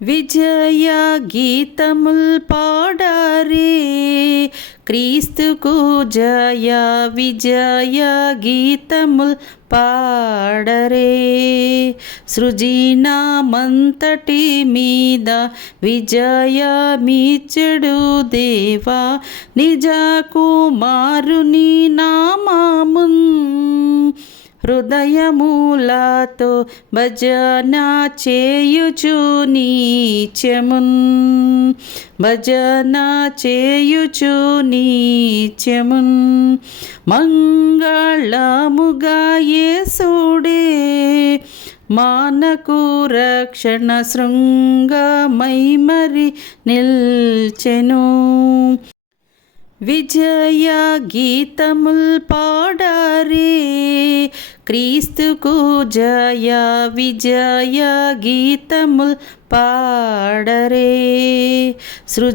విజయ గీతముల్ పాడారే క్రీస్తుకు జయ విజయ గీతముల్ పాడరే సృజీనామంతటి మీద విజయమిచ్చడు దేవా. నిజ కుమారుని నా హృదయమూలాతో భజనా చేయుచు నీచమున్. భజన చేయుచు నీచమున్. మంగళముగా యేసుడే మానకు రక్షణ శృంగమై మరి నిల్చెను. విజయ గీతముల్ పాడారే క్రీస్తుకు జయ విజయ గీతముల్ పాడరే. సృ